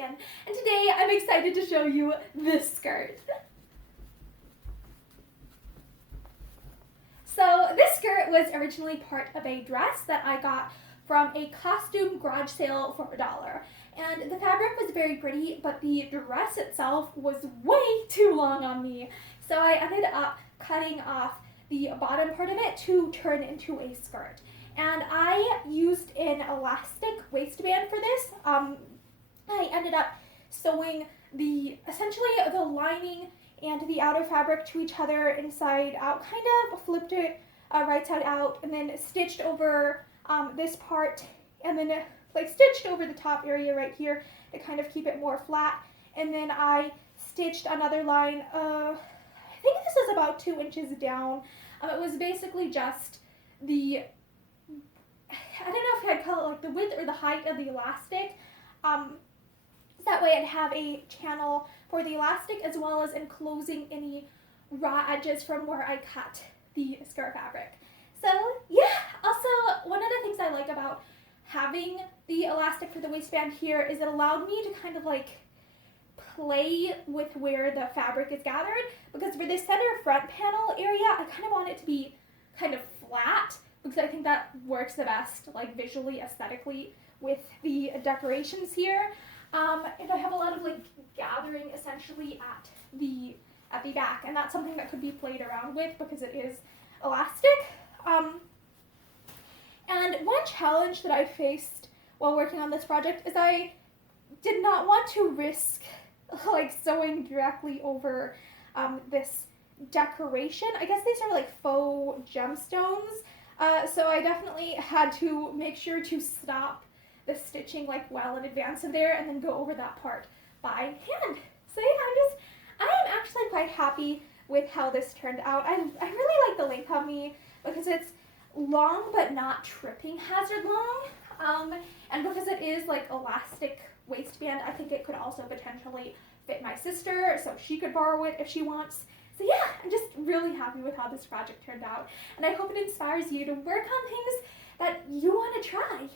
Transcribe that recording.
again, and today I'm excited to show you this skirt. So this skirt was originally part of a dress that I got from a costume garage sale for $1. And the fabric was very pretty, but the dress itself was way too long on me. So I ended up cutting off the bottom part of it to turn into a skirt. And I used an elastic waistband for this. I ended up sewing essentially the lining and the outer fabric to each other inside out, kind of flipped it right side out, and then stitched over this part, and then stitched over the top area right here to kind of keep it more flat. And then I stitched another line, I think this is about 2 inches down. It was basically just I don't know if I'd call it like the width or the height of the elastic. That way I'd have a channel for the elastic as well as enclosing any raw edges from where I cut the skirt fabric. So yeah, also one of the things I like about having the elastic for the waistband here is it allowed me to kind of play with where the fabric is gathered, because for this center front panel area I kind of want it to be kind of flat, because I think that works the best visually, aesthetically with the decorations here. And I have a lot of gathering essentially at the back, and that's something that could be played around with because it is elastic. And one challenge that I faced while working on this project is I did not want to risk sewing directly over this decoration. I guess these are faux gemstones, so I definitely had to make sure to stop the stitching well in advance of there and then go over that part by hand. So yeah, I am actually quite happy with how this turned out. I really like the length on me because it's long but not tripping hazard long, and because it is elastic waistband, I think it could also potentially fit my sister, so she could borrow it if she wants. So yeah, I'm just really happy with how this project turned out, and I hope it inspires you to work on things that you want to try.